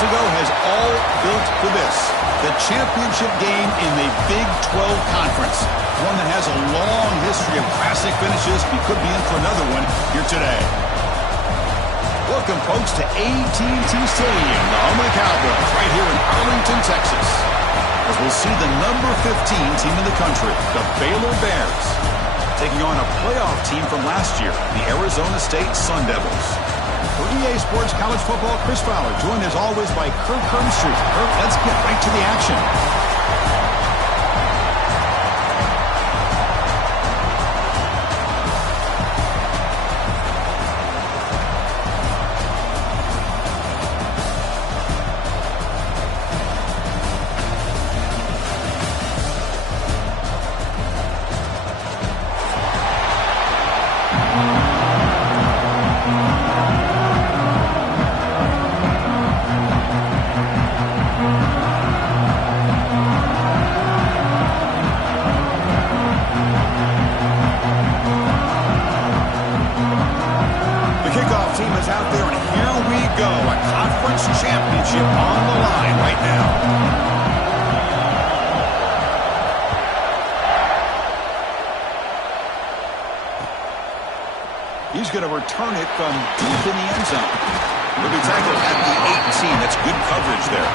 Ago has all built for this, the championship game in the Big 12 Conference, one that has a long history of classic finishes. We could be in for another one here today. Welcome, folks, to AT&T Stadium, the home of the Cowboys, right here in Arlington, Texas, as we'll see the number 15 team in the country, the Baylor Bears, taking on a playoff team from last year, the Arizona State Sun Devils. For EA Sports College Football, Chris Fowler, joined as always by Kirk Herbstreit. Kirk, let's get right to the action. Championship on the line right now. He's going to return it from deep in the end zone. He'll be tackled at the 18. That's good coverage there.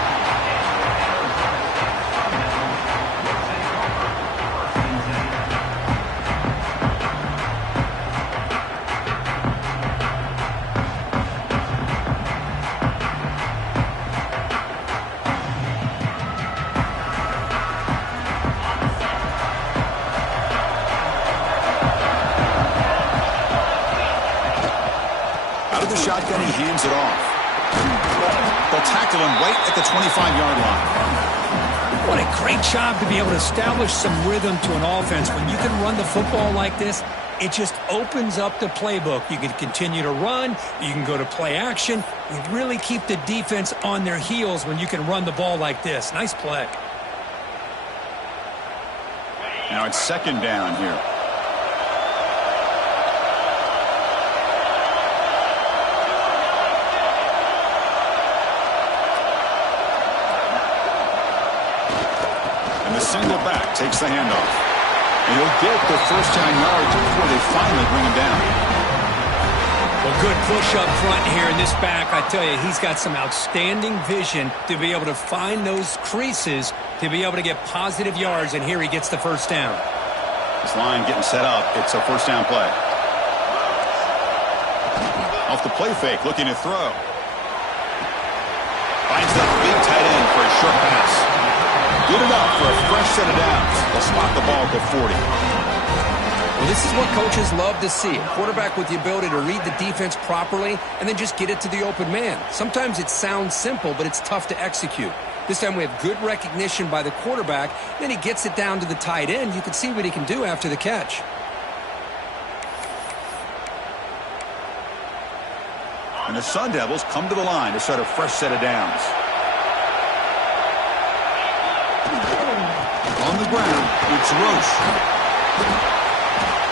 Shotgun, he hands it off. They'll tackle him right at the 25-yard line. What a great job to be able to establish some rhythm to an offense. When you can run the football like this, it just opens up the playbook. You can continue to run. You can go to play action. You really keep the defense on their heels when you can run the ball like this. Nice play. Now it's second down here. The single back takes the handoff. And he'll get the first down yards before they finally bring him down. Well, good push up front here in this back. I tell you, he's got some outstanding vision to be able to find those creases to be able to get positive yards, and here he gets the first down. This line getting set up. It's a first down play. Off the play fake, looking to throw. Finds that big tight end for a short pass. Good enough for a fresh set of downs. They'll spot the ball at the 40. Well, this is what coaches love to see. A quarterback with the ability to read the defense properly and then just get it to the open man. Sometimes it sounds simple, but it's tough to execute. This time we have good recognition by the quarterback. Then he gets it down to the tight end. You can see what he can do after the catch. And the Sun Devils come to the line to start a fresh set of downs. On the ground, it's Roche.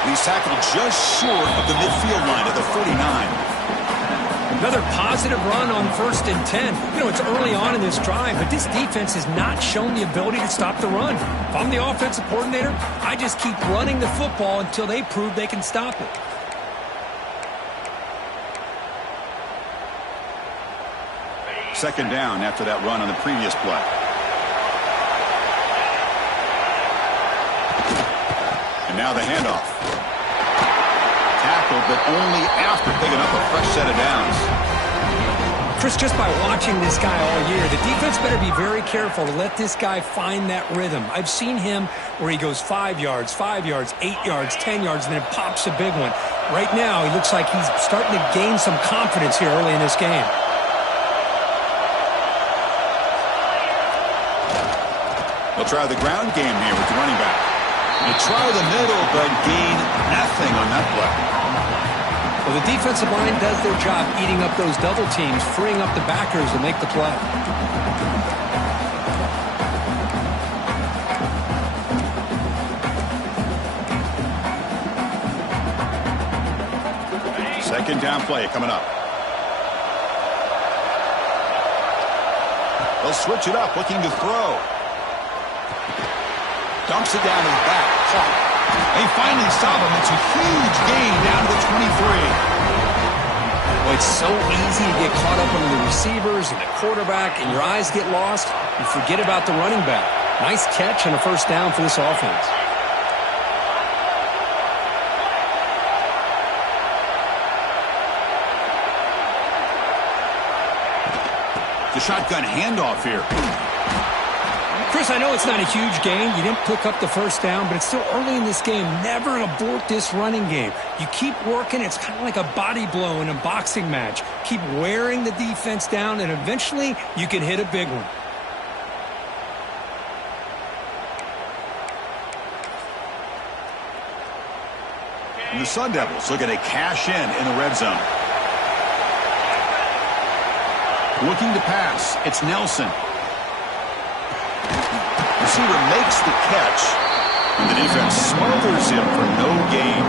He's tackled just short of the midfield line at the 49. Another positive run on 1st and 10. You know, it's early on in this drive, but this defense has not shown the ability to stop the run. If I'm the offensive coordinator, I just keep running the football until they prove they can stop it. Second down after that run on the previous play. And now the handoff. Tackled, but only after picking up a fresh set of downs. Chris, just by watching this guy all year, the defense better be very careful to let this guy find that rhythm. I've seen him where he goes 5 yards, 8 yards, 10 yards, and then pops a big one. Right now, he looks like he's starting to gain some confidence here early in this game. They'll try the ground game here with the running back. They try the middle, but gain nothing on that play. Well, the defensive line does their job eating up those double teams, freeing up the backers to make the play. Second down play coming up. They'll switch it up, looking to throw. Dumps it down to the back. They finally stop him. It's a huge gain down to the 23. Well, it's so easy to get caught up on the receivers and the quarterback, and your eyes get lost. You forget about the running back. Nice catch and a first down for this offense. The shotgun handoff here. Chris, I know it's not a huge gain. You didn't pick up the first down, but it's still early in this game. Never abort this running game. You keep working. It's kind of like a body blow in a boxing match. Keep wearing the defense down, and eventually you can hit a big one. And the Sun Devils looking to cash in the red zone. Looking to pass. It's Nelson. Receiver makes the catch, and the defense smothers him for no gain.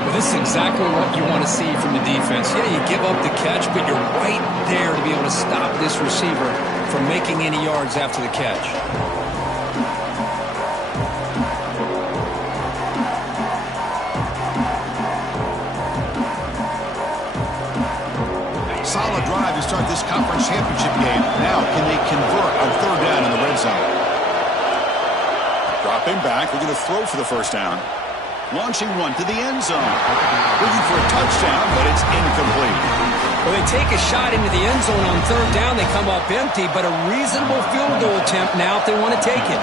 Well, this is exactly what you want to see from the defense. Yeah, you give up the catch, but you're right there to be able to stop this receiver from making any yards after the catch. Solid drive to start this conference championship game. Now, can they convert on third down in the red zone? Dropping back, looking to throw for the first down. Launching one to the end zone. Looking for a touchdown, but it's incomplete. Well, they take a shot into the end zone on third down. They come up empty, but a reasonable field goal attempt now if they want to take it.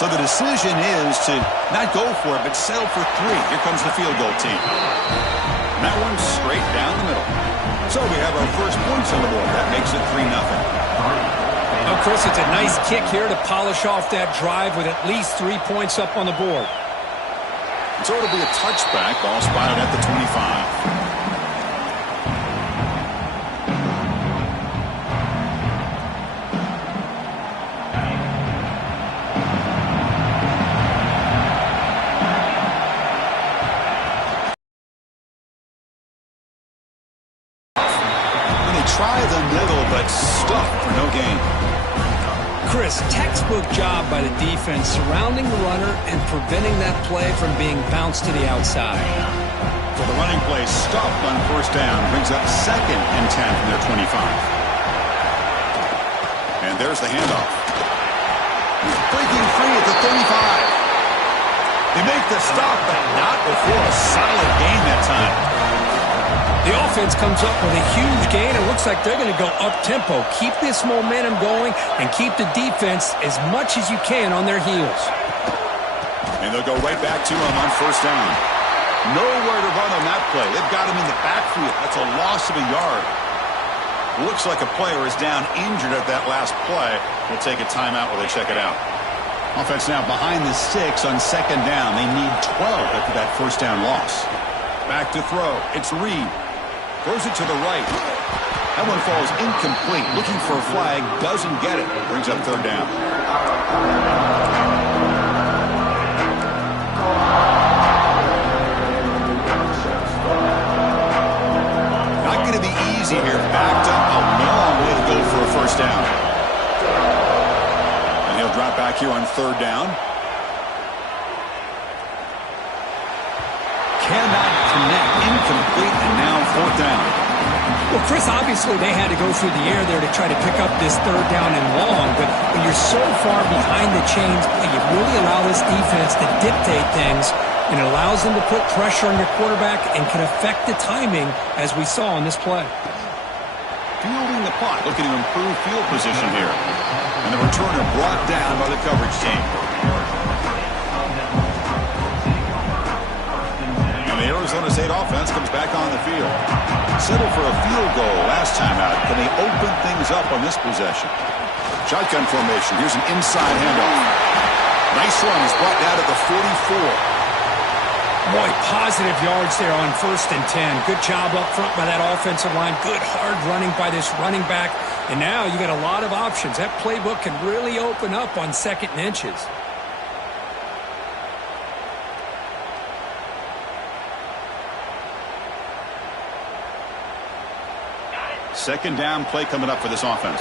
So the decision is to not go for it, but settle for 3. Here comes the field goal team. And that one's straight down the middle. So we have our first points on the board. That makes it 3-0. Oh, Chris, it's a nice kick here to polish off that drive with at least 3 points up on the board. So it'll be a touchback, ball spotted at the 25. Try the middle, but stuck for no gain. Chris, textbook job by the defense surrounding the runner and preventing that play from being bounced to the outside. So the running play stopped on first down, brings up 2nd and 10 from their 25. And there's the handoff. Breaking free at the 35. They make the stop, but not before a solid gain that time. The offense comes up with a huge gain. It looks like they're going to go up-tempo. Keep this momentum going and keep the defense as much as you can on their heels. And they'll go right back to him on first down. Nowhere to run on that play. They've got him in the backfield. That's a loss of a yard. Looks like a player is down injured at that last play. We'll take a timeout while they check it out. Offense now behind the 6 on second down. They need 12 after that first down loss. Back to throw. It's Reed. Throws it to the right. That one falls incomplete. Looking for a flag. Doesn't get it. Brings up third down. Not going to be easy here. Backed up a long way to go for a first down. And he'll drop back here on third down. Cannot connect. Incomplete, and now fourth down. Well, Chris, obviously they had to go through the air there to try to pick up this third down and long, but when you're so far behind the chains, you really allow this defense to dictate things, and it allows them to put pressure on your quarterback and can affect the timing, as we saw on this play. Fielding the punt, looking to improve field position here. And the returner brought down by the coverage team. The Arizona State offense comes back on the field. Settled for a field goal last time out. Can they open things up on this possession? Shotgun formation. Here's an inside handoff. Nice run. He's brought down to the 44. Boy, positive yards there on 1st and 10. Good job up front by that offensive line. Good hard running by this running back. And now you got a lot of options. That playbook can really open up on 2nd and inches. Second down play coming up for this offense.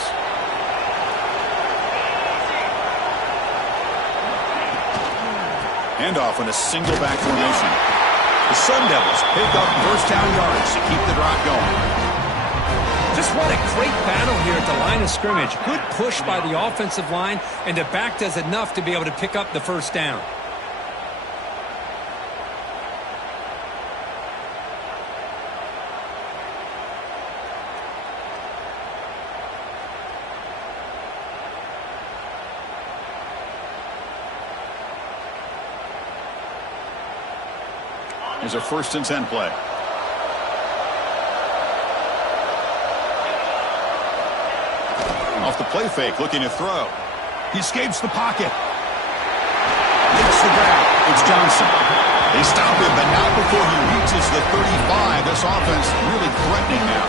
Handoff in a single back formation. The Sun Devils pick up 1st down yards to keep the drive going. Just what a great battle here at the line of scrimmage. Good push by the offensive line, and the back does enough to be able to pick up the 1st down. Here's a 1st and 10 play. Off the play fake, looking to throw. He escapes the pocket. Makes the grab. It's Johnson. They stop him, but not before he reaches the 35. This offense really threatening now.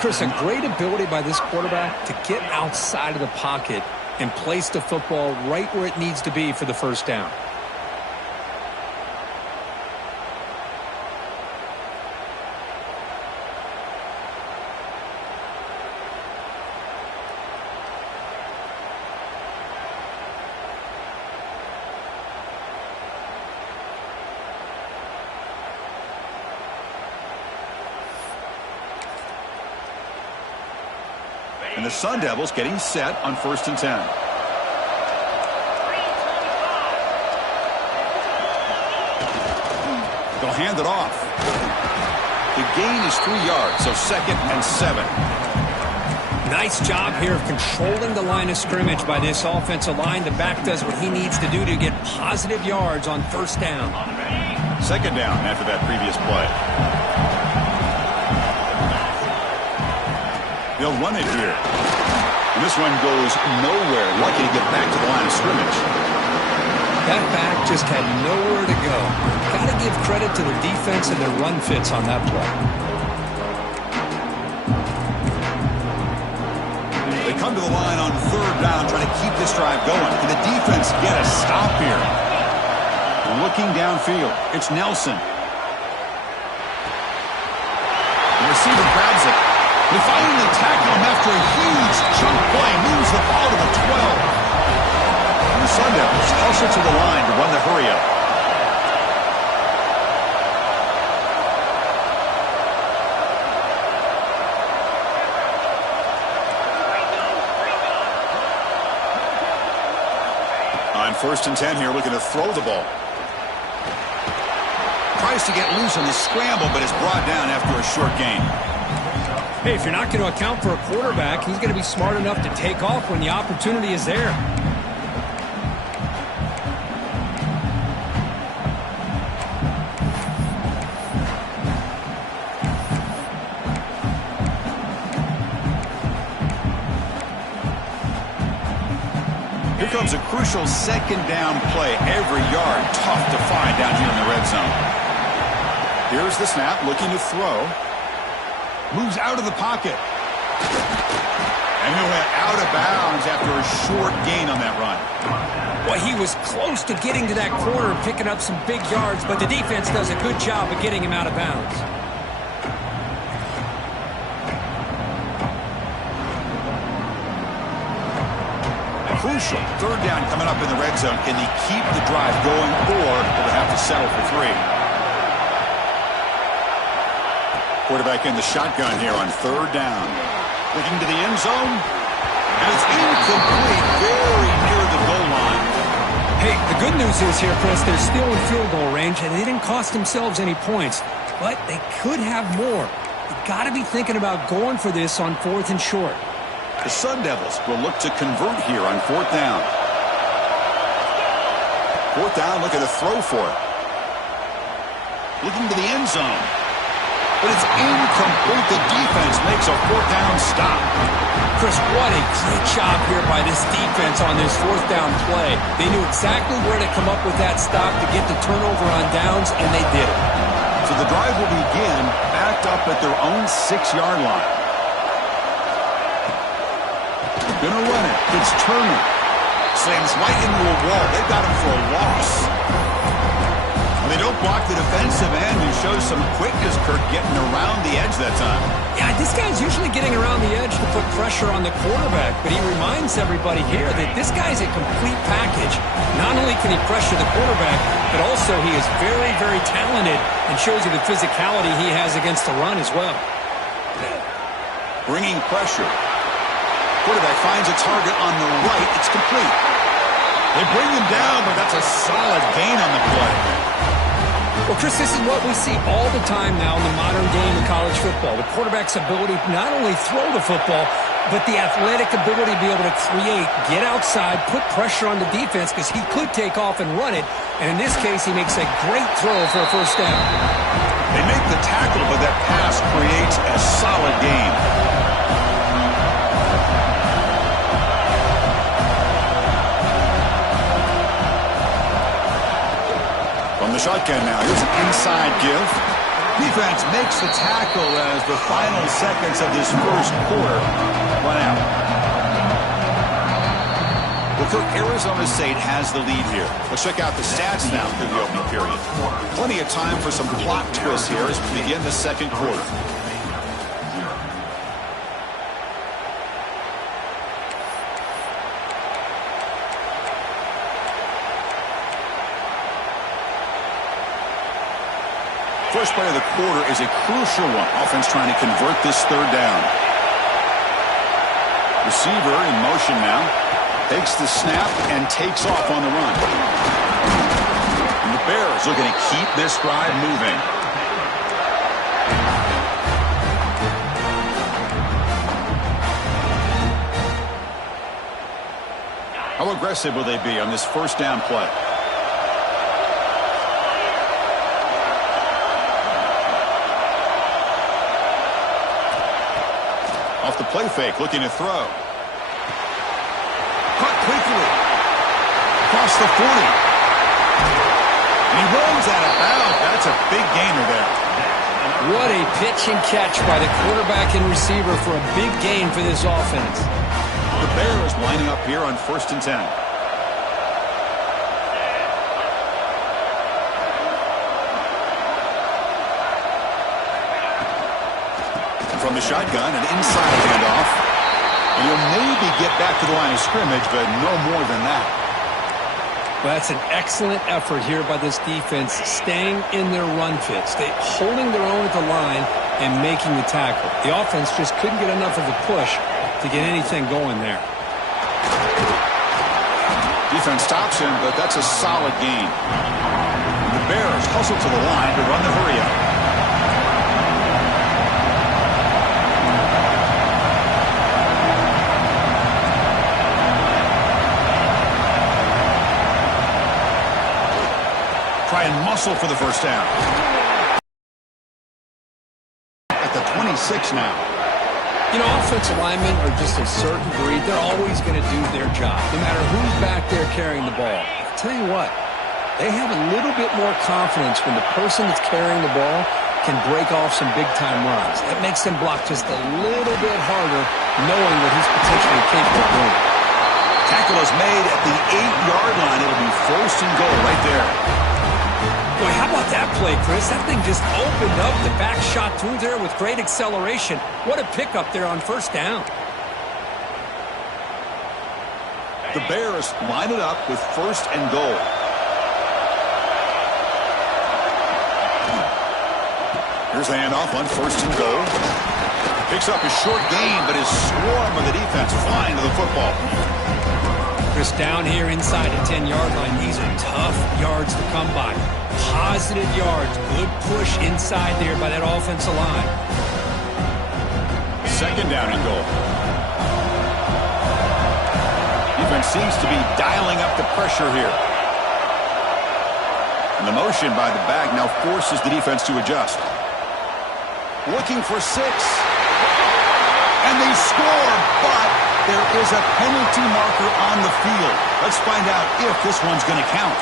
Chris, a great ability by this quarterback to get outside of the pocket and place the football right where it needs to be for the 1st down. And the Sun Devils getting set on 1st and 10. They'll hand it off. The gain is 3 yards, so 2nd and 7. Nice job here of controlling the line of scrimmage by this offensive line. The back does what he needs to do to get positive yards on 1st down. 2nd down after that previous play. They'll run it here. And this one goes nowhere. Lucky to get back to the line of scrimmage. That back just had nowhere to go. Got to give credit to the defense and their run fits on that play. They come to the line on 3rd down, trying to keep this drive going. Can the defense get a stop here? Looking downfield, it's Nelson. The receiver grabs it. They finally tackle him after a huge chunk play. Moves the ball to the 12. And the Sun Devils hustle to the line to run the hurry-up. On 1st and 10 here, looking to throw the ball. Tries to get loose on the scramble, but is brought down after a short gain. Hey, if you're not going to account for a quarterback, he's going to be smart enough to take off when the opportunity is there. Here comes a crucial 2nd down play. Every yard tough to find down here in the red zone. Here's the snap, looking to throw. Moves out of the pocket. And he went out of bounds after a short gain on that run. Well, he was close to getting to that corner and picking up some big yards, but the defense does a good job of getting him out of bounds. Crucial 3rd down coming up in the red zone. Can he keep the drive going, or will they have to settle for 3? Quarterback in the shotgun here on 3rd down. Looking to the end zone. And it's incomplete, very near the goal line. Hey, the good news is here, Chris, they're still in field goal range, and they didn't cost themselves any points. But they could have more. You've got to be thinking about going for this on 4th and short. The Sun Devils will look to convert here on 4th down. 4th down, looking to throw for it. Looking to the end zone. but it's incomplete. The defense makes a fourth down stop. Chris, what a great job here by this defense on this fourth down play. They knew exactly where to come up with that stop to get the turnover on downs, and they did it. So the drive will begin backed up at their own 6-yard line. They're going to run it. It's Turner. Slams right into a wall. They've got him for a loss. They don't block the defensive end, who shows some quickness, Kirk, getting around the edge that time. Yeah, this guy's usually getting around the edge to put pressure on the quarterback, but he reminds everybody here that this guy's a complete package. Not only can he pressure the quarterback, but also he is very, very talented and shows you the physicality he has against the run as well. Bringing pressure. Quarterback finds a target on the right. It's complete. They bring him down, but that's a solid gain on the play. Well, Chris, this is what we see all the time now in the modern game of college football. The quarterback's ability to not only throw the football, but the athletic ability to be able to create, get outside, put pressure on the defense, because he could take off and run it. And in this case, he makes a great throw for a first down. They make the tackle, but that pass creates a solid gain. From the shotgun now, here's an inside give. Defense makes the tackle as the final seconds of this first quarter run out. Well, Kirk, Arizona State has the lead here. Let's check out the stats now through the opening period. Plenty of time for some plot twists here as we begin the second quarter. First play of the quarter is a crucial one. Offense trying to convert this third down. Receiver in motion now. Takes the snap and takes off on the run. And the Bears looking to keep this drive moving. How aggressive will they be on this first down play? Off the play fake, looking to throw. Caught quickly. Across the 40. And he rolls out of bounds. That's a big gainer there. What a pitch and catch by the quarterback and receiver for a big gain for this offense. The Bears lining up here on 1st and 10. From the shotgun, an inside handoff. And he'll maybe get back to the line of scrimmage, but no more than that. Well, that's an excellent effort here by this defense, staying in their run fit, holding their own at the line and making the tackle. The offense just couldn't get enough of a push to get anything going there. Defense stops him, but that's a solid gain. The Bears hustle to the line to run the hurry-up. Try and muscle for the first down. At the 26 now. You know, offensive linemen are just a certain breed. They're always going to do their job, no matter who's back there carrying the ball. I'll tell you what, they have a little bit more confidence when the person that's carrying the ball can break off some big-time runs. That makes them block just a little bit harder, knowing that he's potentially capable of doing it. Tackle is made at the 8-yard line. It'll be 1st and goal right there. Boy, how about that play, Chris? That thing just opened up. The back shot through there with great acceleration. What a pickup there on first down. The Bears line it up with 1st and goal. Here's the handoff on 1st and goal. Picks up a short gain, but is swarmed by the defense flying to the football. Chris, down here inside the 10-yard line, these are tough yards to come by. Positive yards. Good push inside there by that offensive line. 2nd down and goal. Defense seems to be dialing up the pressure here. And the motion by the back now forces the defense to adjust. looking for 6. And they score, but there is a penalty marker on the field. Let's find out if this one's going to count.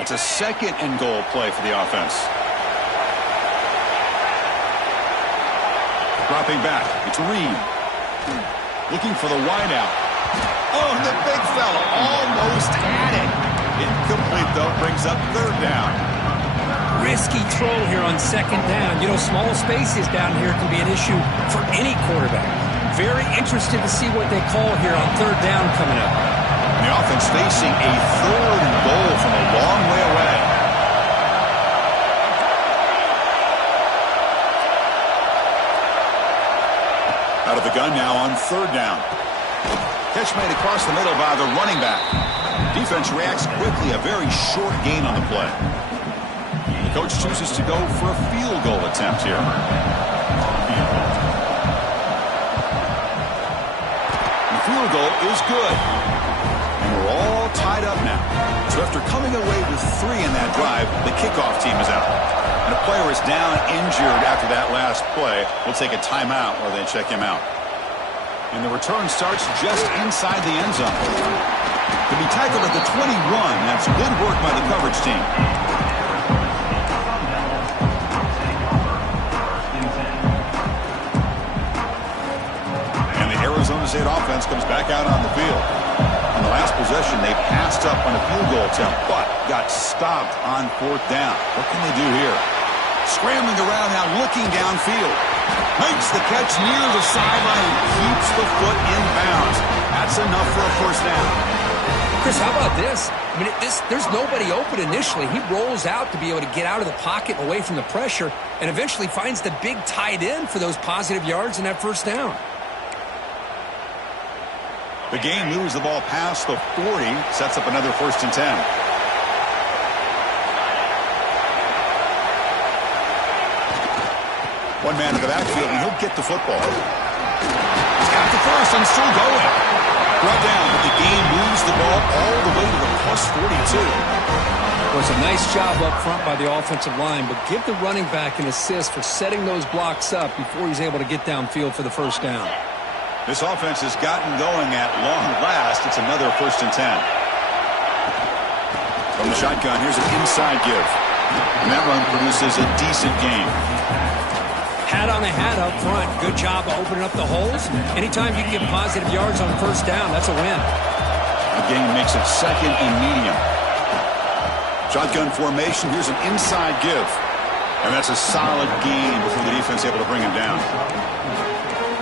It's a 2nd and goal play for the offense. Dropping back, it's Reed. Looking for the wideout. Oh, the big fella almost had it. Incomplete, though, brings up 3rd down. Risky throw here on 2nd down. You know, small spaces down here can be an issue for any quarterback. Very interested to see what they call here on 3rd down coming up. The offense facing a 3rd and goal from a long way away. Out of the gun now on 3rd down. Catch made across the middle by the running back. Defense reacts quickly, a very short gain on the play. The coach chooses to go for a field goal attempt here. The field goal is good. And we're all tied up now. So after coming away with 3 in that drive, the kickoff team is out. And a player is down injured after that last play. We'll take a timeout while they check him out. And the return starts just inside the end zone. To be tackled at the 21, that's good work by the coverage team. And the Arizona State offense comes back out on the field. On the last possession, they passed up on a field goal attempt, but got stopped on 4th down. What can they do here? Scrambling around now, looking downfield. Makes the catch near the sideline and keeps the foot in bounds. That's enough for a 1st down. Chris, how about this? I mean, there's nobody open initially. He rolls out to be able to get out of the pocket and away from the pressure and eventually finds the big tight end for those positive yards in that 1st down. The game moves the ball past the 40, sets up another 1st and 10. One man in the backfield, and he'll get the football. He's got the 1st and still going. Brought down, but the game moves the ball all the way to the +42. It was a nice job up front by the offensive line, but give the running back an assist for setting those blocks up before he's able to get downfield for the 1st down. This offense has gotten going at long last. It's another 1st and 10. From the shotgun, here's an inside give. And that run produces a decent gain. Hat on a hat up front. Good job of opening up the holes. Anytime you can get positive yards on 1st down, that's a win. The game makes it 2nd and medium. Shotgun formation. Here's an inside give. And that's a solid gain before the defense able to bring him down.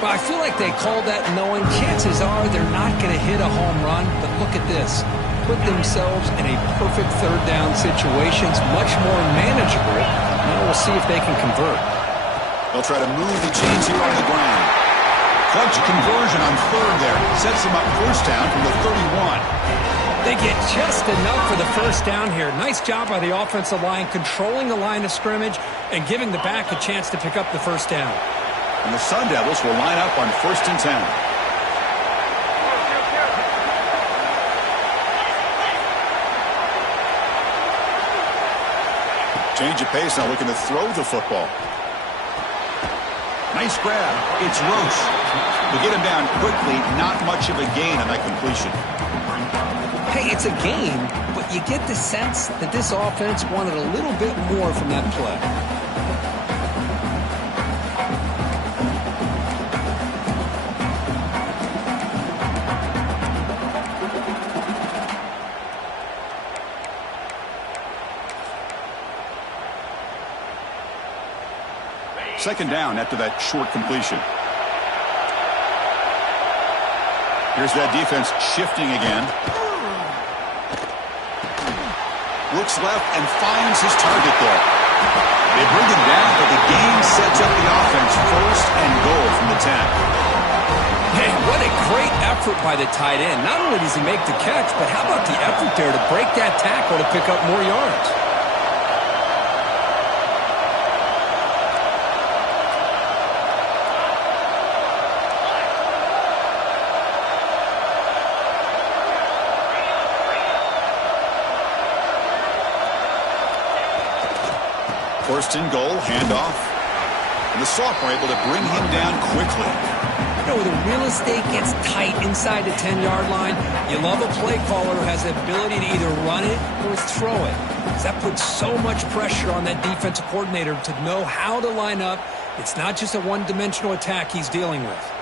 Well, I feel like they called that knowing chances are they're not going to hit a home run. But look at this. Put themselves in a perfect 3rd down situation. It's much more manageable. Now we'll see if they can convert. They'll try to move the chains here on the ground. Clutch conversion on 3rd there. Sets them up 1st down from the 31. They get just enough for the 1st down here. Nice job by the offensive line, controlling the line of scrimmage and giving the back a chance to pick up the 1st down. And the Sun Devils will line up on 1st and 10. Change of pace now, looking to throw the football. Nice grab. It's Roche. To get him down quickly, not much of a gain on that completion. Hey, it's a game, but you get the sense that this offense wanted a little bit more from that play. Second down after that short completion. Here's that defense shifting again. Looks left and finds his target there. They bring him down, but the game sets up the offense 1st and goal from the 10. Hey, what a great effort by the tight end. Not only does he make the catch, but how about the effort there to break that tackle to pick up more yards? First and goal, handoff. And the sophomore able to bring him down quickly. You know, the real estate gets tight inside the 10-yard line. You love a play caller who has the ability to either run it or throw it. That puts so much pressure on that defensive coordinator to know how to line up. It's not just a one-dimensional attack he's dealing with.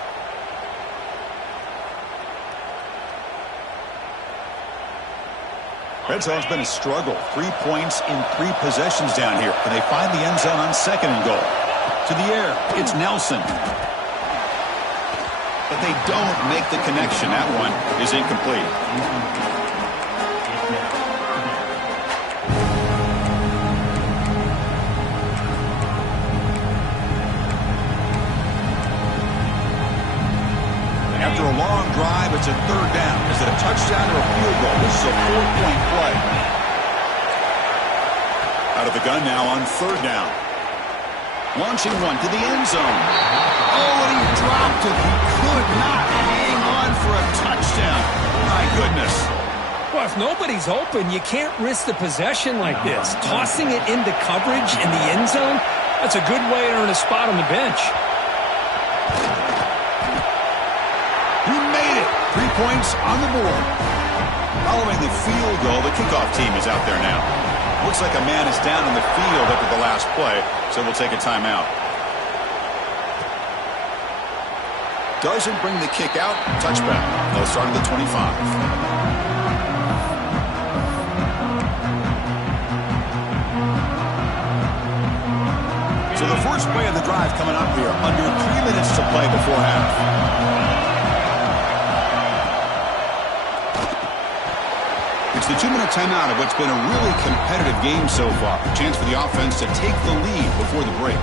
Red zone's been a struggle. 3 points in 3 possessions down here. Can they find the end zone on second and goal? To the air, it's Nelson. But they don't make the connection. That one is incomplete. After a long drive, it's a third down. Is it a touchdown or a field goal? This is a 4-point play. Out of the gun now on third down. Launching one to the end zone. Oh, and he dropped it. He could not hang on for a touchdown. My goodness. Well, if nobody's open, you can't risk the possession like this. Tossing it into coverage in the end zone, that's a good way to earn a spot on the bench. He made it. 3 points on the board. Following the field goal, the kickoff team is out there now. Looks like a man is down in the field after the last play, so we'll take a timeout. Doesn't bring the kick out. Touchback. They'll start at the 25. So the first play of the drive coming up here. Under 3 minutes to play before half. It's the 2-minute timeout of what's been a really competitive game so far. A chance for the offense to take the lead before the break.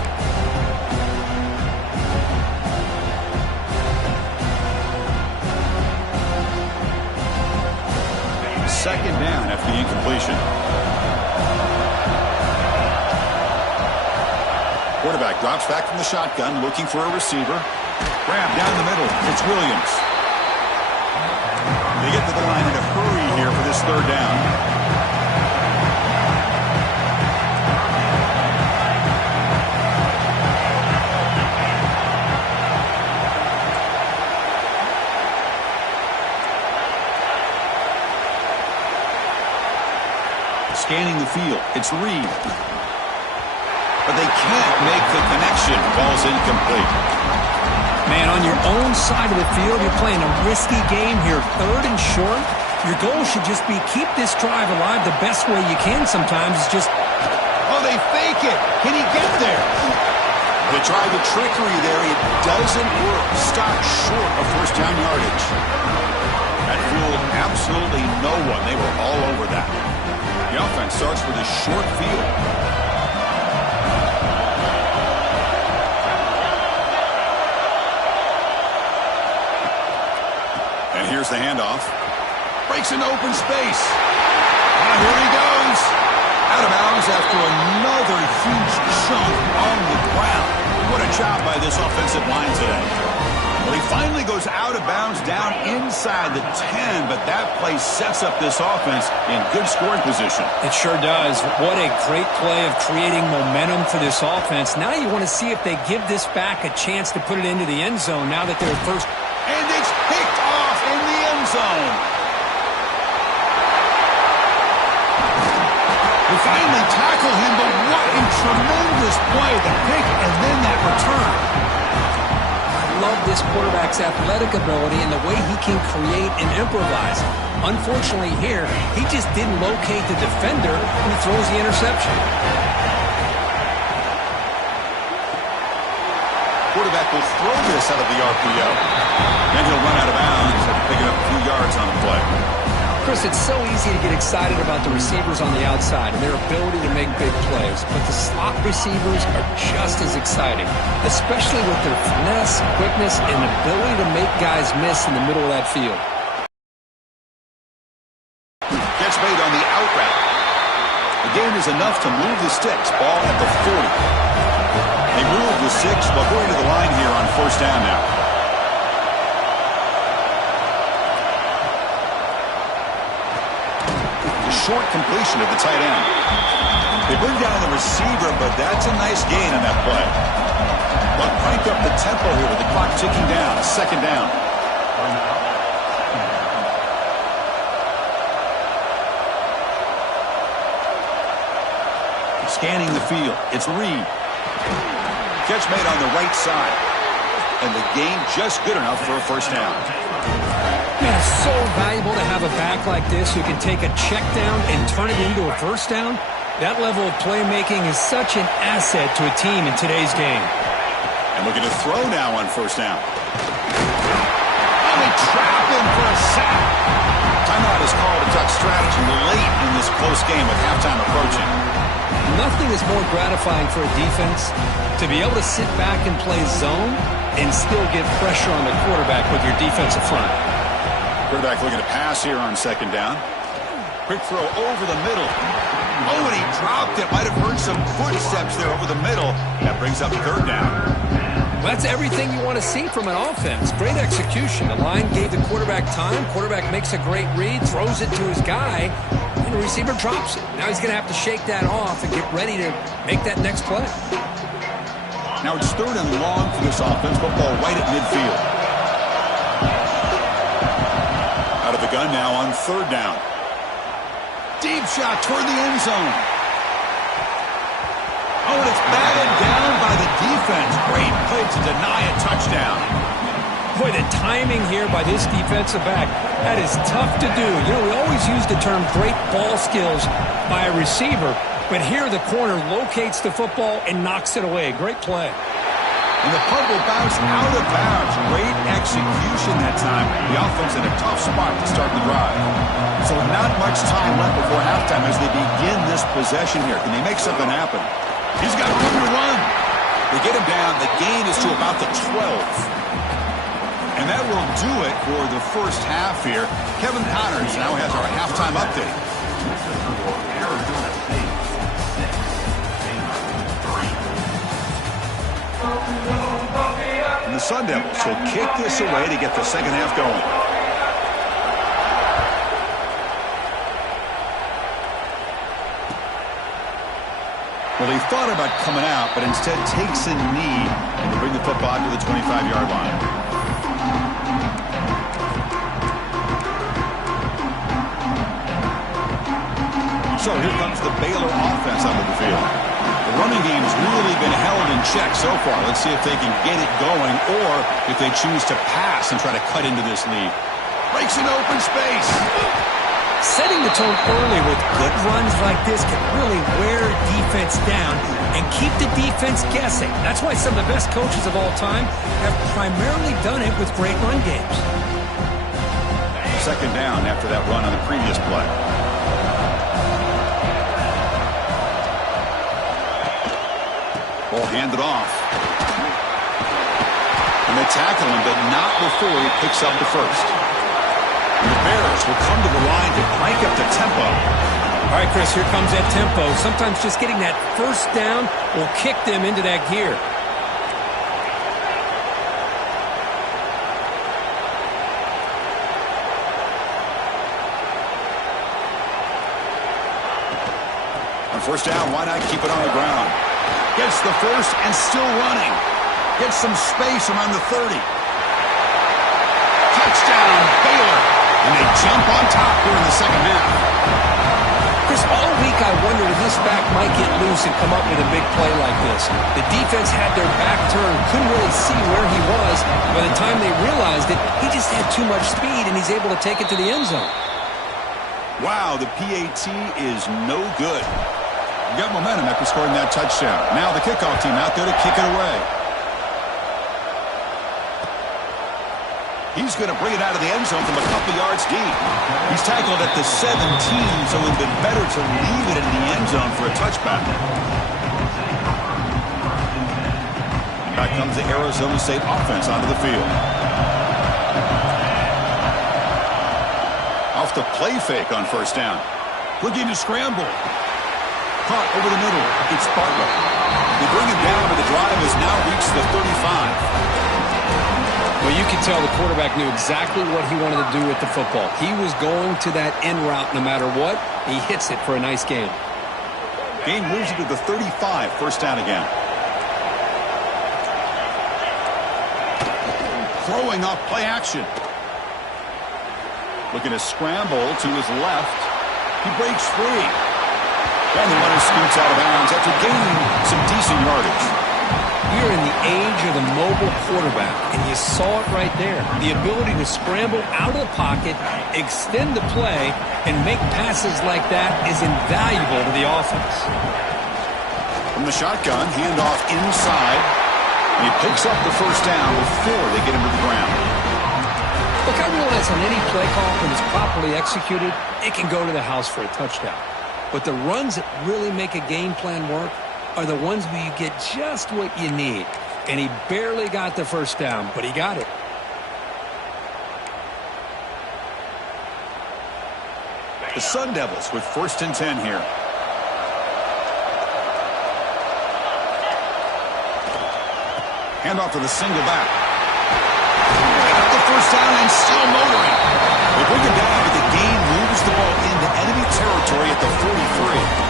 Second down after the incompletion. Quarterback drops back from the shotgun, looking for a receiver. Grab down the middle. It's Williams. They get to the line in a hurry here for this third down. Scanning the field. It's Reed. But they can't make the connection. Ball's incomplete. Man, on your own side of the field, you're playing a risky game here. Third and short. Your goal should just be keep this drive alive the best way you can sometimes. It's just... Oh, they fake it. Can he get there? They tried the trickery there. It doesn't work. Stop short of first down yardage. That fooled absolutely no one. They were all over that. The offense starts with a short field. And here's the handoff. Breaks into open space. And here he goes. Out of bounds after another huge chunk on the ground. What a job by this offensive line today. Well, he finally goes out of bounds down inside the 10, but that play sets up this offense in good scoring position. It sure does. What a great play of creating momentum for this offense. Now you want to see if they give this back a chance to put it into the end zone now that they're first. And it's picked off in the end zone. They finally tackle him, but what a tremendous play. The pick and then that return. I love this quarterback's athletic ability and the way he can create and improvise. Unfortunately here, he just didn't locate the defender and he throws the interception. Quarterback will throw this out of the RPO. Then he'll run out of bounds after picking up a few yards on the play. Chris, it's so easy to get excited about the receivers on the outside and their ability to make big plays, but the slot receivers are just as exciting, especially with their finesse, quickness, and ability to make guys miss in the middle of that field. Gets made on the out route. The gain is enough to move the sticks. Ball at the 40. They move the 6, but going to the line here on first down now. Short completion of the tight end. They bring down the receiver, but but that's a nice gain on that play. But crank up the tempo here with the clock ticking down. Second down. Scanning the field. It's Reed. Catch made on the right side. And the gain just good enough for a first down. Man, it's so valuable to have a back like this who can take a check down and turn it into a first down. That level of playmaking is such an asset to a team in today's game. And looking to throw now on first down. Oh, they trap him for a sack. Timeout is called to touch strategy late in this close game with halftime approaching. Nothing is more gratifying for a defense to be able to sit back and play zone and still get pressure on the quarterback with your defensive front. Quarterback looking to pass here on second down. Quick throw over the middle. Oh, and he dropped it. Might have heard some footsteps there over the middle. That brings up third down. Well, that's everything you want to see from an offense. Great execution. The line gave the quarterback time. Quarterback makes a great read, throws it to his guy, and the receiver drops it. Now he's going to have to shake that off and get ready to make that next play. Now it's third and long for this offense. Football right at midfield. Out of the gun now on third down. Deep shot toward the end zone. Oh, and it's batted down by the defense. Great play to deny a touchdown. Boy, the timing here by this defensive back, that is tough to do. You know, we always use the term great ball skills by a receiver, but here the corner locates the football and knocks it away. Great play. And the punt will bounce out of bounds. Great execution that time. The offense in a tough spot to start the drive. So not much time left before halftime as they begin this possession here. Can they make something happen? He's got room to run. They get him down. The gain is to about the 12. And that will do it for the first half here. Kevin Connors now has our halftime update. And the Sun Devils will kick this away to get the second half going. Well, he thought about coming out, but instead takes a knee and to bring the football to the 25-yard line. So here comes the Baylor offense onto the field. The running game's really been held in check so far. Let's see if they can get it going or if they choose to pass and try to cut into this lead. Breaks an open space. Setting the tone early with good runs like this can really wear defense down and keep the defense guessing. That's why some of the best coaches of all time have primarily done it with great run games. Second down after that run on the previous play. Ball handed off. And they tackle him, but not before he picks up the first. And the Bears will come to the line to crank up the tempo. All right, Chris, here comes that tempo. Sometimes just getting that first down will kick them into that gear. On first down, why not keep it on the ground? Gets the first and still running. Gets some space around the 30. Touchdown, Baylor. And they jump on top here in the second half. Chris, all week I wondered if this back might get loose and come up with a big play like this. The defense had their back turned, couldn't really see where he was. By the time they realized it, he just had too much speed, and he's able to take it to the end zone. Wow, the PAT is no good. Got momentum after scoring that touchdown. Now the kickoff team out there to kick it away. He's going to bring it out of the end zone from a couple yards deep. He's tackled at the 17, so it would have been better to leave it in the end zone for a touchback. Back comes the Arizona State offense onto the field. Off the play fake on first down. Looking to scramble. Caught over the middle. It's Bartlett. They bring him down, but the drive has now reached the 35. Well, you can tell the quarterback knew exactly what he wanted to do with the football. He was going to that end route no matter what. He hits it for a nice gain. Gain moves it to the 35. First down again. Throwing off play action. Looking to scramble to his left. He breaks free. And the runner scoots out of bounds after gaining some decent yardage. We're in the age of the mobile quarterback, and you saw it right there. The ability to scramble out of the pocket, extend the play, and make passes like that is invaluable to the offense. From the shotgun, handoff inside. And he picks up the first down before they get him to the ground. Look, I realize on any play call, when it's properly executed, it can go to the house for a touchdown. But the runs that really make a game plan work are the ones where you get just what you need. And he barely got the first down, but he got it. The Sun Devils with 1st and 10 here. Handoff to the single back. Got the first down and still motoring. They bring him down, but the gain moves the ball into enemy territory at the 43.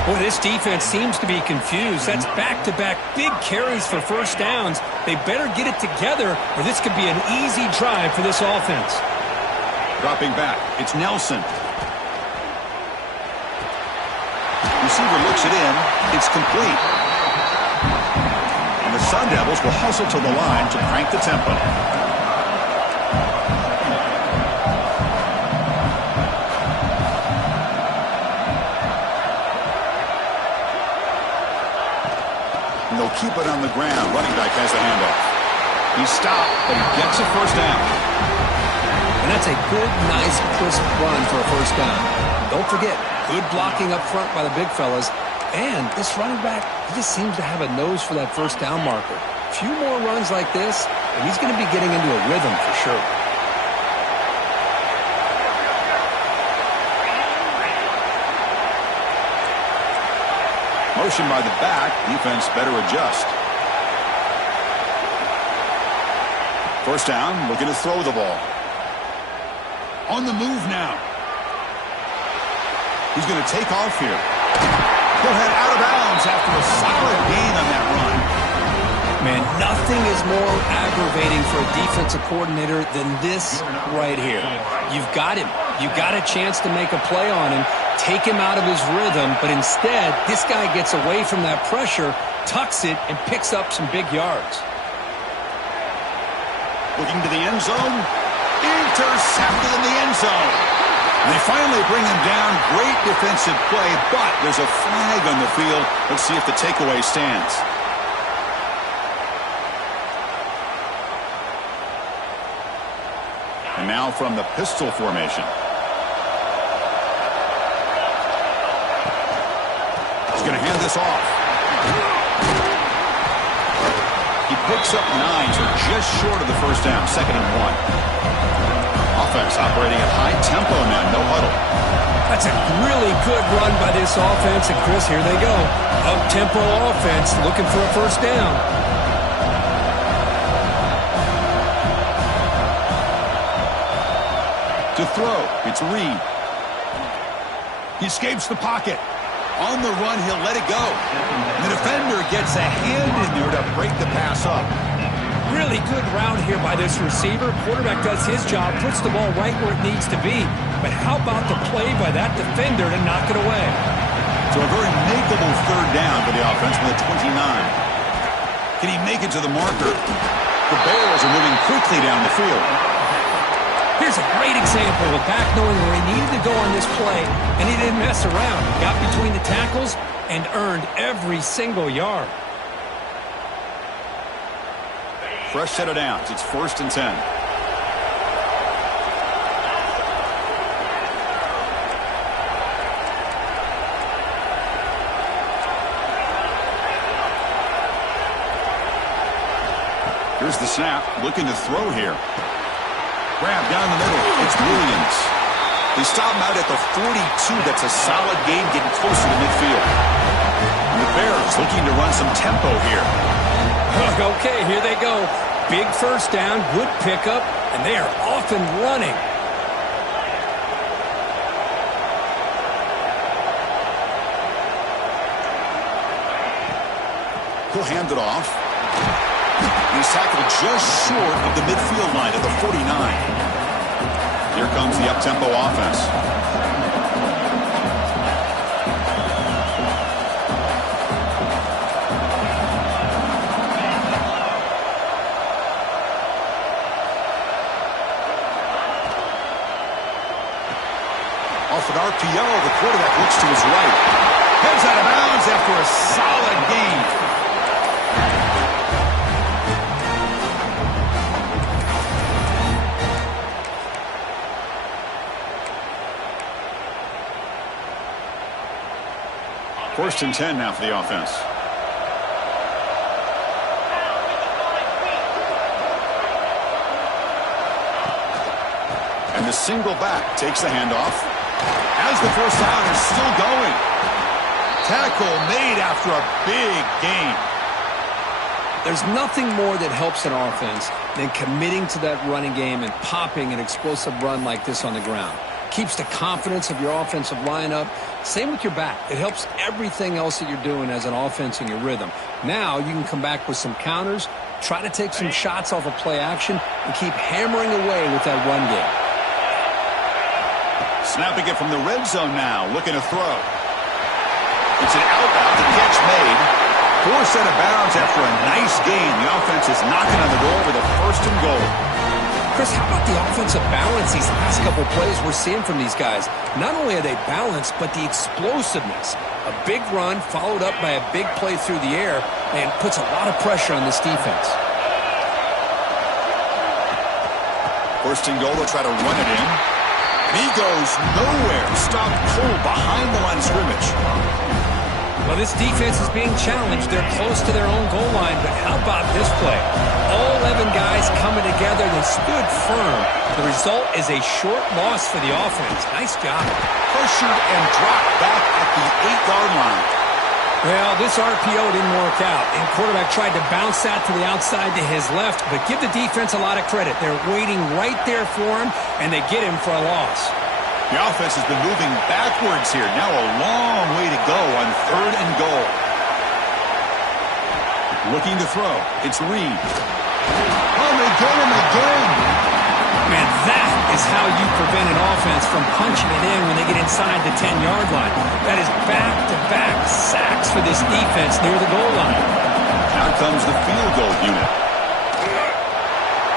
Boy, this defense seems to be confused. That's back-to-back big carries for first downs. They better get it together, or this could be an easy drive for this offense. Dropping back, it's Nelson. Receiver looks it in. It's complete. And the Sun Devils will hustle to the line to crank the tempo. And they'll keep it on the ground. Running back has the handoff. He's stopped, but he gets a first down. And that's a good, nice, crisp run for a first down. Don't forget, good blocking up front by the big fellas. And this running back, he just seems to have a nose for that first down marker. A few more runs like this, and he's going to be getting into a rhythm for sure. Motion by the back. Defense better adjust. First down, looking to throw the ball. On the move now. He's going to take off here. He'll head out of bounds after a solid gain on that run. Man, nothing is more aggravating for a defensive coordinator than this right here. You've got him. You've got a chance to make a play on him, take him out of his rhythm, but instead, this guy gets away from that pressure, tucks it, and picks up some big yards. Looking to the end zone. Intercepted in the end zone. And they finally bring him down. Great defensive play, but there's a flag on the field. Let's see if the takeaway stands. And now from the pistol formation. He's going to hand this off. He picks up 9, so just short of the first down. 2nd and 1. Offense operating at high tempo now. No huddle. That's a really good run by this offense. And Chris, here they go. Up-tempo offense looking for a first down. To throw, it's Reed. He escapes the pocket. On the run, he'll let it go. And the defender gets a hand in there to break the pass up. Really good route here by this receiver. Quarterback does his job, puts the ball right where it needs to be. But how about the play by that defender to knock it away? So a very makeable 3rd down for the offense with a 29. Can he make it to the marker? The Bears are moving quickly down the field. Here's a great example of back knowing where he needed to go on this play, and he didn't mess around. He got between the tackles and earned every single yard. Fresh set of downs. It's 1st and 10. Here's the snap. Looking to throw here. Grab down the middle. It's Williams. They stop him out at the 42. That's a solid gain, getting closer to midfield. And the Bears looking to run some tempo here. Okay, here they go. Big first down, good pickup, and they are off and running. He'll hand it off. He's tackled just short of the midfield line at the 49. Here comes the up-tempo offense. Off an RPO, the quarterback looks to his right. Heads out of bounds after a solid gain. First and 10 now for the offense. And the single back takes the handoff. Has the first down, is still going. Tackle made after a big gain. There's nothing more that helps an offense than committing to that running game and popping an explosive run like this on the ground. Keeps the confidence of your offensive line up. Same with your back. It helps everything else that you're doing as an offense in your rhythm. Now you can come back with some counters, try to take some shots off of play action, and keep hammering away with that run game. Snapping it from the red zone now, looking to throw. It's an out-out, the catch made. Forced out of bounds after a nice gain. The offense is knocking on the door with a first and goal. Chris, how about the offensive balance these last couple plays we're seeing from these guys? Not only are they balanced, but the explosiveness. A big run followed up by a big play through the air and puts a lot of pressure on this defense. First and goal, they'll try to run it in. And he goes nowhere. Stopped cold behind the line of scrimmage. Well, this defense is being challenged. They're close to their own goal line, but how about this play? All 11 guys coming together. They stood firm. The result is a short loss for the offense. Nice job. Pressured and dropped back at the 8-yard line. Well, this RPO didn't work out, and quarterback tried to bounce that to the outside to his left, but give the defense a lot of credit. They're waiting right there for him, and they get him for a loss. The offense has been moving backwards here. Now a long way to go on third and goal. Looking to throw. It's Reed. Oh, they get him again. Man, that is how you prevent an offense from punching it in when they get inside the 10-yard line. That is back-to-back sacks for this defense near the goal line. Now comes the field goal unit.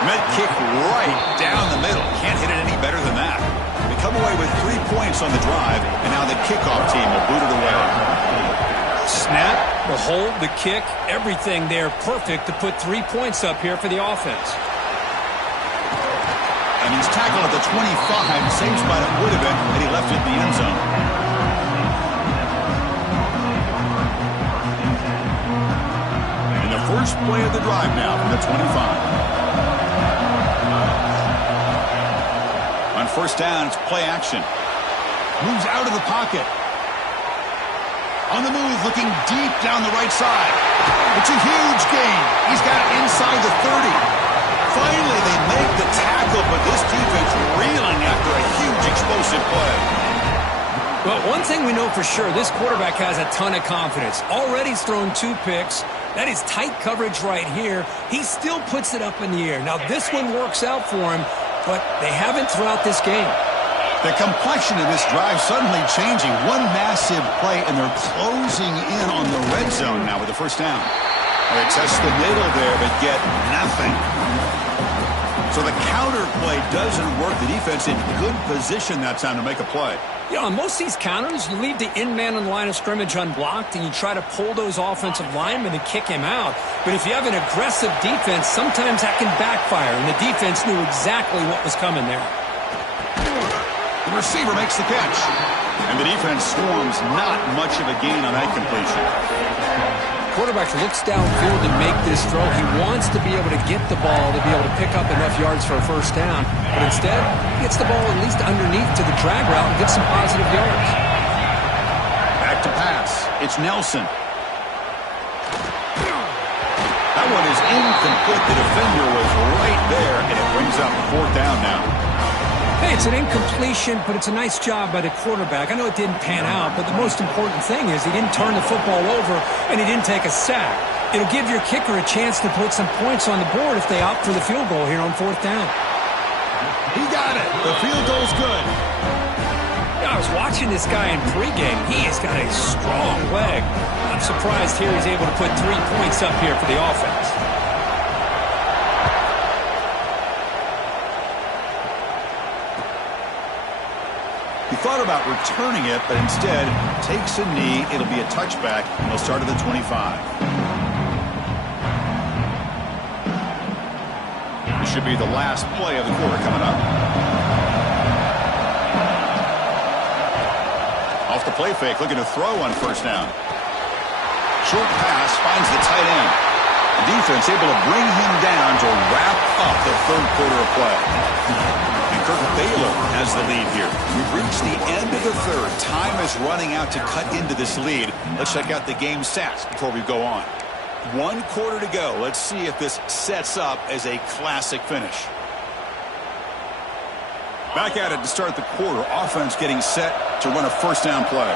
Med kick right down the middle. Can't hit it any better than that. They come away with 3 points on the drive, and now the kickoff team will boot it away. Snap, the hold, the kick, everything there perfect to put 3 points up here for the offense. And he's tackled at the 25, same spot it would have been had he left it in the end zone. And the first play of the drive now from the 25. On first down, it's play action. Moves out of the pocket. On the move, looking deep down the right side. It's a huge gain. He's got it inside the 30. Finally, they make the tackle, but this defense reeling after a huge explosive play. Well, one thing we know for sure, this quarterback has a ton of confidence. Already he's thrown 2 picks. That is tight coverage right here. He still puts it up in the air. Now, this one works out for him, but they haven't throughout this game. The complexion of this drive suddenly changing. One massive play, and they're closing in on the red zone now with the first down. They test the middle there, but get nothing. So the counter play doesn't work. The defense in good position that time to make a play. You know, on most of these counters, you leave the in man on the line of scrimmage unblocked, and you try to pull those offensive linemen to kick him out. But if you have an aggressive defense, sometimes that can backfire, and the defense knew exactly what was coming there. The receiver makes the catch. And the defense swarms, not much of a gain on that completion. Quarterback looks downfield to make this throw. He wants to be able to get the ball to be able to pick up enough yards for a first down. But instead, he gets the ball at least underneath to the drag route and gets some positive yards. Back to pass. It's Nelson. That one is incomplete. The defender was right there, and it brings up fourth down now. Hey, it's an incompletion, but it's a nice job by the quarterback. I know it didn't pan out, but the most important thing is he didn't turn the football over and he didn't take a sack. It'll give your kicker a chance to put some points on the board if they opt for the field goal here on 4th down. He got it. The field goal's good. I was watching this guy in pregame. He has got a strong leg. I'm surprised here he's able to put 3 points up here for the offense. He thought about returning it, but instead takes a knee. It'll be a touchback. He'll start at the 25. This should be the last play of the quarter coming up. Off the play fake, looking to throw on 1st down. Short pass finds the tight end. The defense able to bring him down to wrap up the 3rd quarter of play. And Kirk Baylor has the lead here. We've reached the end of the 3rd. Time is running out to cut into this lead. Let's check out the game stats before we go on. 1 quarter to go. Let's see if this sets up as a classic finish. Back at it to start the quarter. Offense getting set to run a 1st down play.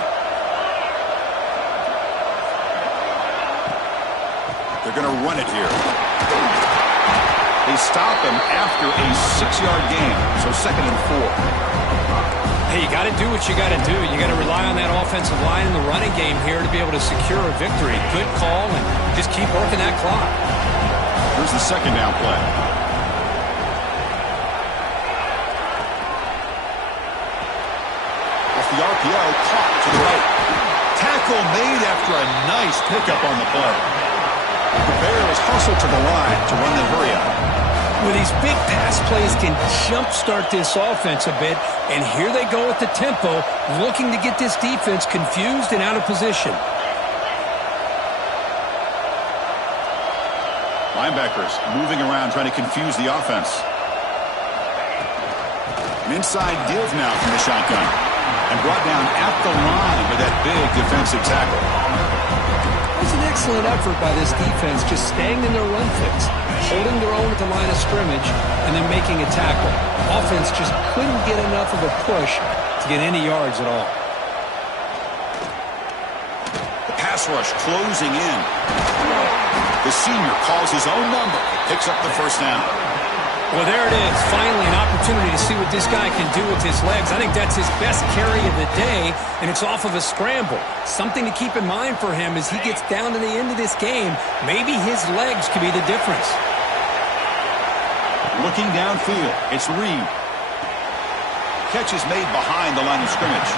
They're going to run it here. They stop him after a 6-yard gain, so 2nd and 4. Hey, you got to do what you got to do. You got to rely on that offensive line in the running game here to be able to secure a victory. Good call, and just keep working that clock. Here's the 2nd down play. Off the RPO, caught to the right. Tackle made after a nice pickup on the play. The Bears hustle to the line to run the hurry-up. Well, these big pass plays can jumpstart this offense a bit, and here they go at the tempo, looking to get this defense confused and out of position. Linebackers moving around, trying to confuse the offense. An inside give now from the shotgun, and brought down at the line with that big defensive tackle. It was an excellent effort by this defense, just staying in their run fix, holding their own at the line of scrimmage, and then making a tackle. Offense just couldn't get enough of a push to get any yards at all. The pass rush closing in. The senior calls his own number, picks up the 1st down. Well, there it is. Finally, an opportunity to see what this guy can do with his legs. I think that's his best carry of the day, and it's off of a scramble. Something to keep in mind for him as he gets down to the end of this game. Maybe his legs could be the difference. Looking downfield, it's Reed. Catch is made behind the line of scrimmage.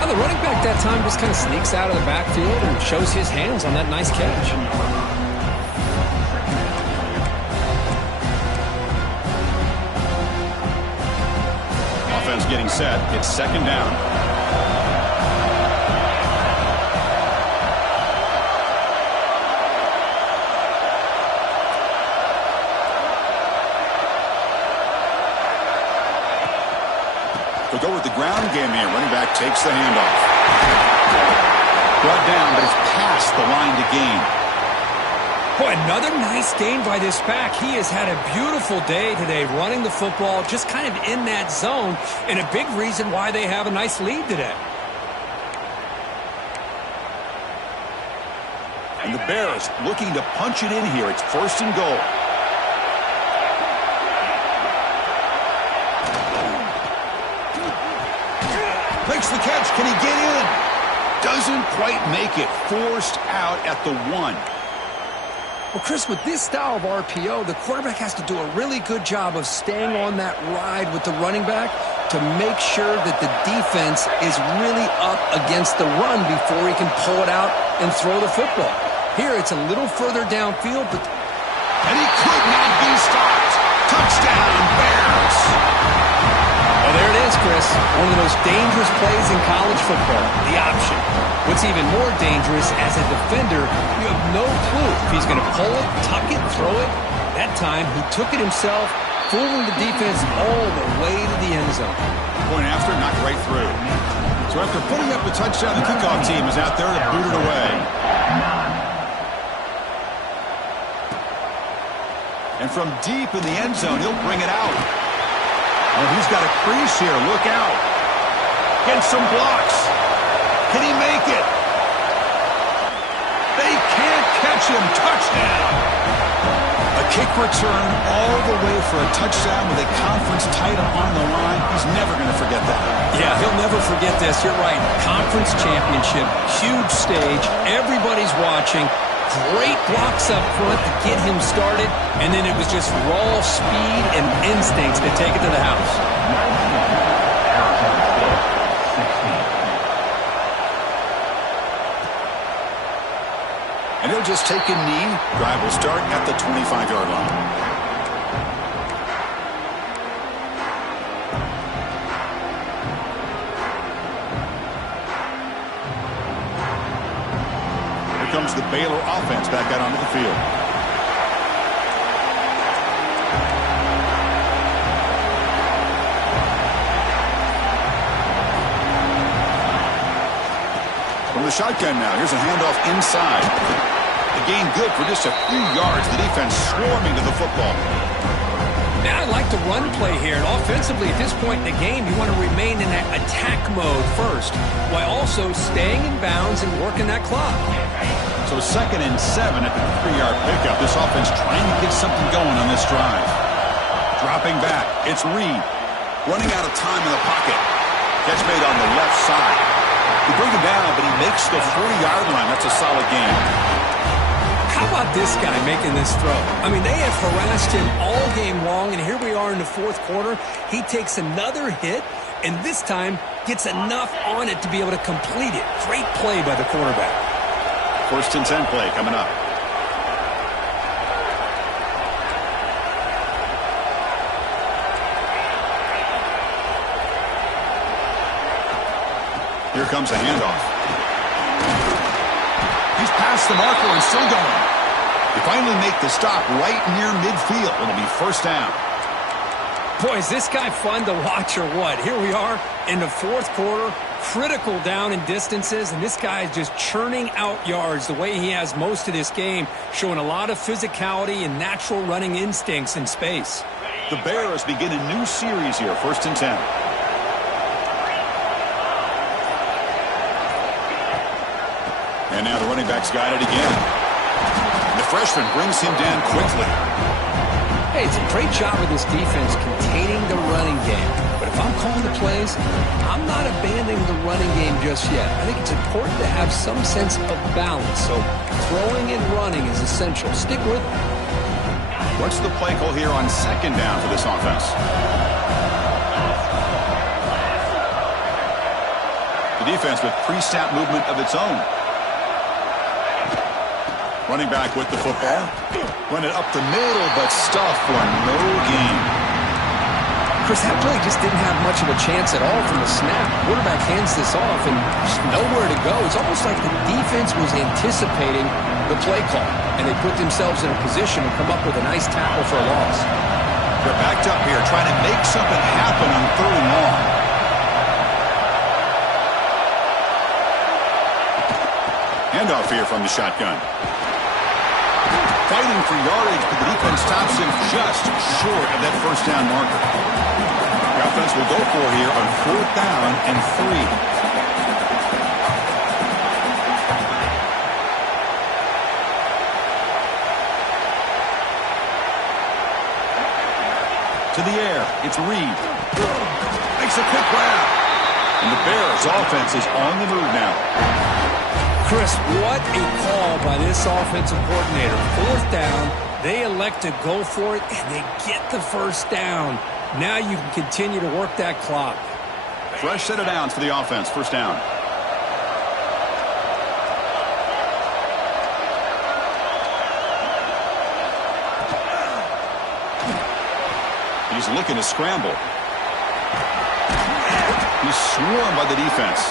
Well, the running back that time just kind of sneaks out of the backfield and shows his hands on that nice catch. Getting set. It's 2nd down. They'll go with the ground game here. Running back takes the handoff. Brought down, but it's past the line to gain. Boy, another nice gain by this back. He has had a beautiful day today running the football, just kind of in that zone, and a big reason why they have a nice lead today. And the Bears looking to punch it in here. It's 1st and goal. Makes the catch. Can he get in? Doesn't quite make it. Forced out at the 1. Well, Chris, with this style of RPO, the quarterback has to do a really good job of staying on that ride with the running back to make sure that the defense is really up against the run before he can pull it out and throw the football. Here, it's a little further downfield, but... And he could not be stopped. Touchdown, Bears! Well, there it is, Chris. One of those dangerous plays in college football, the option. What's even more dangerous, as a defender, you have no clue if he's going to pull it, tuck it, throw it. That time, he took it himself, fooling the defense all the way to the end zone. Point after, knocked right through. So after putting up the touchdown, the kickoff team is out there to boot it away. And from deep in the end zone, he'll bring it out. Oh, he's got a crease here. Look out. Against some blocks. Can he make it? They can't catch him. Touchdown. A kick return all the way for a touchdown with a conference title on the line. He's never going to forget that. Yeah, he'll never forget this. You're right. Conference championship, huge stage. Everybody's watching. Great blocks up front to get him started. And then it was just raw speed and instincts to take it to the house. And he'll just take a knee. Drive will start at the 25-yard line. Here comes the Baylor offense back out onto the field. From the shotgun now. Here's a handoff inside. The gain good for just a few yards. The defense swarming to the football. Now, I like the run play here. And offensively, at this point in the game, you want to remain in that attack mode first, while also staying in bounds and working that clock. So 2nd and 7 at the 3-yard pickup. This offense trying to get something going on this drive. Dropping back. It's Reed. Running out of time in the pocket. Catch made on the left side. They bring him down, but he makes the 40-yard line. That's a solid game. How about this guy making this throw? I mean, they have harassed him all game long, and here we are in the 4th quarter. He takes another hit, and this time gets enough on it to be able to complete it. Great play by the quarterback. 1st and 10 play coming up. Here comes a handoff. He's past the marker and still going. They finally make the stop right near midfield. It'll be 1st down. Boy, is this guy fun to watch or what? Here we are in the 4th quarter, critical down in distances, and this guy is just churning out yards the way he has most of this game, showing a lot of physicality and natural running instincts in space. The Bears begin a new series here, 1st and 10. And now the running back's got it again. The freshman brings him down quickly. Hey, it's a great job of this defense containing the running game. But if I'm calling the plays, I'm not abandoning the running game just yet. I think it's important to have some sense of balance. So throwing and running is essential. Stick with it. What's the play call here on 2nd down for this offense? The defense with pre-snap movement of its own. Running back with the football. Run it up the middle, but stuff for no gain. Chris, that play just didn't have much of a chance at all from the snap. Quarterback hands this off and just nowhere to go. It's almost like the defense was anticipating the play call, and they put themselves in a position to come up with a nice tackle for a loss. They're backed up here, trying to make something happen on 3rd and long. Handoff here from the shotgun. Fighting for yardage, but the defense stops him just short of that 1st down marker. The offense will go for here on 4th down and 3. To the air, it's Reed. Makes a quick grab. And the Bears offense is on the move now. Chris, what a call by this offensive coordinator. 4th down, they elect to go for it, and they get the 1st down. Now you can continue to work that clock. Fresh set of downs for the offense. 1st down. He's looking to scramble. He's swarmed by the defense.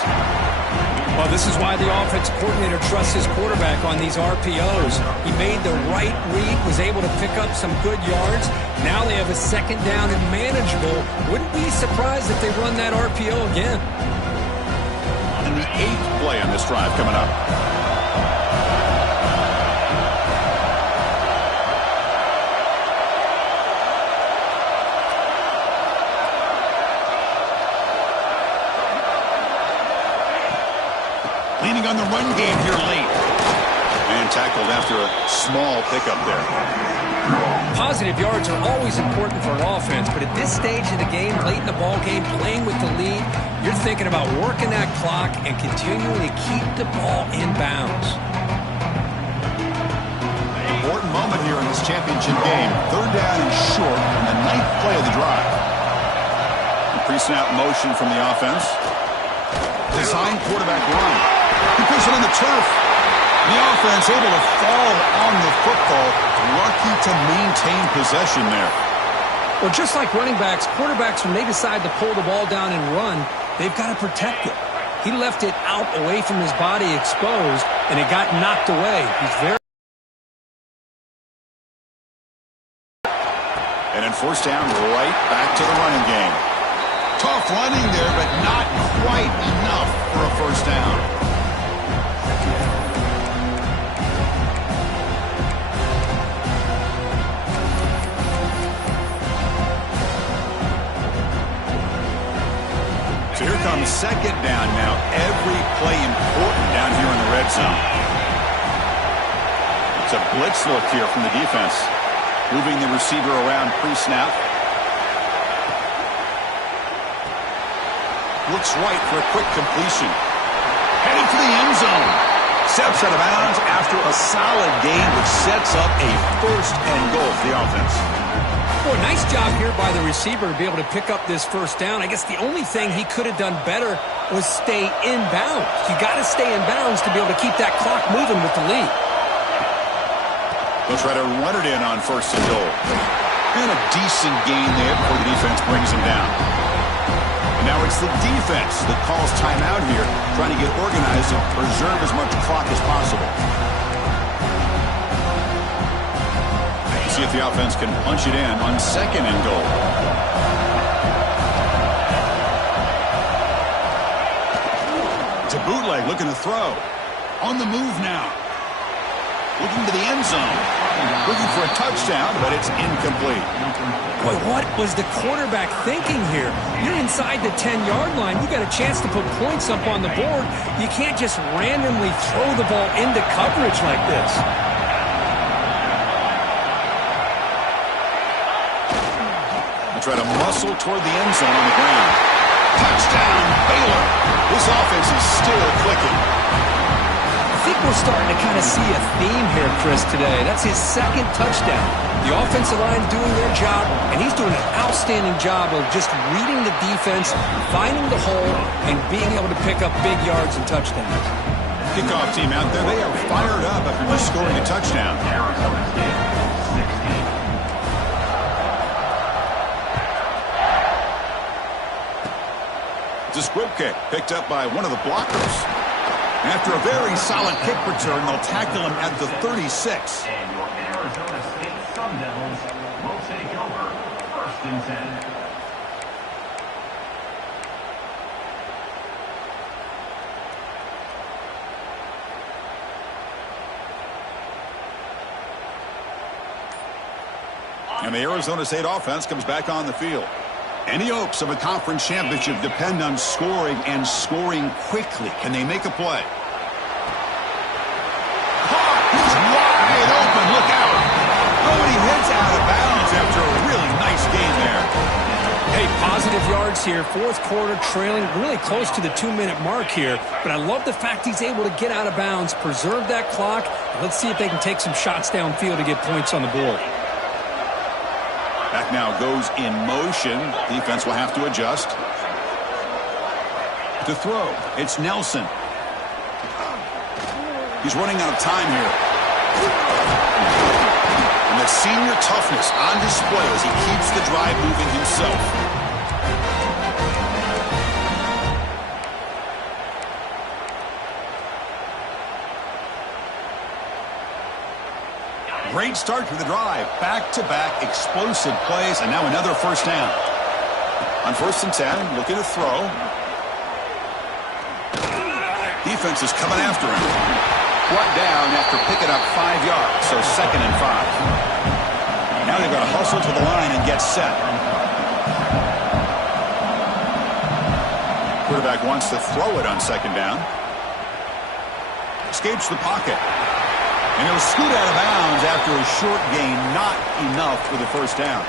Well, this is why the offensive coordinator trusts his quarterback on these RPOs. He made the right read, was able to pick up some good yards. Now they have a 2nd down and manageable. Wouldn't be surprised if they run that RPO again. And the 8th play on this drive coming up. Leaning on the run game here late. And and tackled after a small pickup there. Positive yards are always important for an offense, but at this stage of the game, late in the ball game, playing with the lead, you're thinking about working that clock and continuing to keep the ball in bounds. Important moment here in this championship game. 3rd down and short on the 9th play of the drive. A pre-snap motion from the offense. Design quarterback run. He puts it on the turf. The offense able to fall on the football. Lucky to maintain possession there. Well, just like running backs, quarterbacks, when they decide to pull the ball down and run, they've got to protect it. He left it out away from his body exposed, and it got knocked away. He's very... And then 1st down, right back to the running game. Tough running there, but not quite enough for a 1st down. So here comes 2nd down now. Every play important down here in the red zone. It's a blitz look here from the defense. Moving the receiver around pre-snap. Looks right for a quick completion. Headed for the end zone. Steps out of bounds after a solid gain, which sets up a 1st and goal for the offense. Boy, nice job here by the receiver to be able to pick up this 1st down. I guess the only thing he could have done better was stay in bounds. You got to stay in bounds to be able to keep that clock moving with the lead. They'll try to run it in on 1st and goal. And a decent gain there before the defense brings him down. And now it's the defense that calls timeout here, trying to get organized and preserve as much clock as possible. See if the offense can punch it in on 2nd and goal. It's a bootleg looking to throw. On the move now. Looking to the end zone. Looking for a touchdown, but it's incomplete. Boy, what was the quarterback thinking here? You're inside the 10-yard line. You got a chance to put points up on the board. You can't just randomly throw the ball into coverage like this. Try to muscle toward the end zone on the ground. Touchdown, Baylor. This offense is still clicking. I think we're starting to kind of see a theme here, Chris, today. That's his 2nd touchdown. The offensive line doing their job, and he's doing an outstanding job of just reading the defense, finding the hole, and being able to pick up big yards and touchdowns. Kickoff team out there, they are fired up after just scoring a touchdown. It's a squib kick picked up by one of the blockers. After a very solid kick return, they'll tackle him at the 36. And your Arizona State Sun Devils will take over 1st and 10. And the Arizona State offense comes back on the field. Any hopes of a conference championship depend on scoring and scoring quickly. Can they make a play? Caught! He's wide open. Look out! Oh, and he heads out of bounds after a really nice gain there. Hey, positive yards here. 4th quarter trailing really close to the 2-minute mark here. But I love the fact he's able to get out of bounds, preserve that clock. And let's see if they can take some shots downfield to get points on the board. Back now goes in motion. Defense will have to adjust. To throw, it's Nelson. He's running out of time here. And the senior toughness on display as he keeps the drive moving himself. Great start to the drive. Back-to-back explosive plays, and now another 1st down. On 1st and 10, looking to throw. Defense is coming after him. Brought down after picking up 5 yards, so 2nd and 5. Now they've got to hustle to the line and get set. Quarterback wants to throw it on 2nd down. Escapes the pocket. And he'll scoot out of bounds after a short gain, not enough for the first down.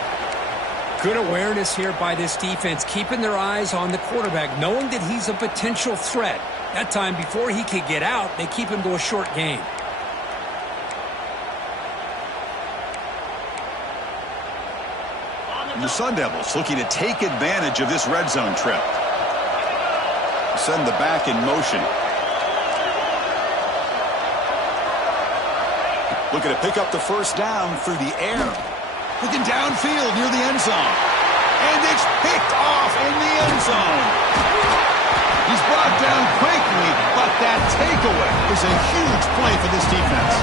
Good awareness here by this defense, keeping their eyes on the quarterback, knowing that he's a potential threat. That time, before he could get out, they keep him to a short gain. The Sun Devils looking to take advantage of this red zone trip. Send the back in motion. Looking to pick up the first down through the air. Looking downfield near the end zone. And it's picked off in the end zone. He's brought down quickly, but that takeaway is a huge play for this defense.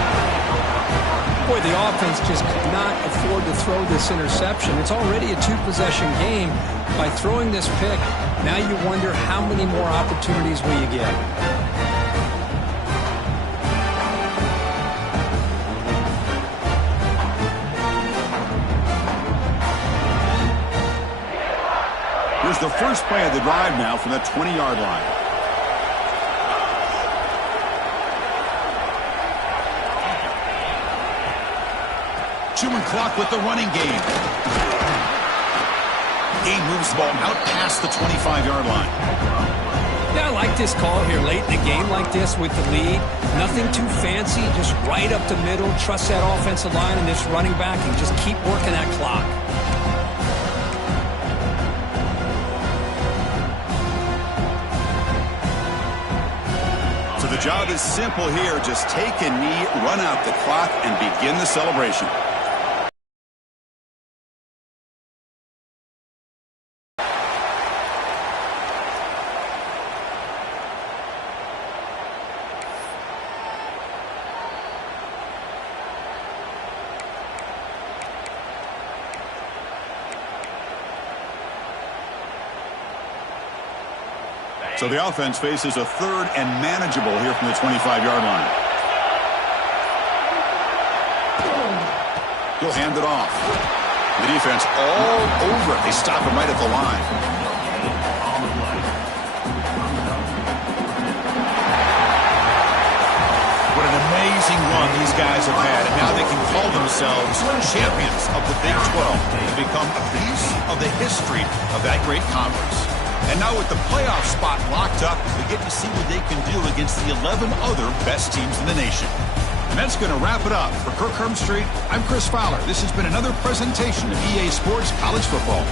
Boy, the offense just could not afford to throw this interception. It's already a two-possession game. By throwing this pick, now you wonder how many more opportunities will you get. Here's the first play of the drive now from the 20-yard line. Chewing clock with the running game. He moves the ball out past the 25-yard line. Yeah, I like this call here late in the game like this with the lead. Nothing too fancy, just right up the middle. Trust that offensive line and this running back and just keep working that clock. So the job is simple here. Just take a knee, run out the clock, and begin the celebration. So the offense faces a third and manageable here from the 25-yard line. He'll hand it off. The defense all over it. They stop him right at the line. What an amazing run these guys have had, and now they can call themselves champions of the Big 12 and become a piece of the history of that great conference. And now with the playoff spot locked up, we get to see what they can do against the 11 other best teams in the nation. And that's going to wrap it up. For Kirk Hermstreet, I'm Chris Fowler. This has been another presentation of EA Sports College Football.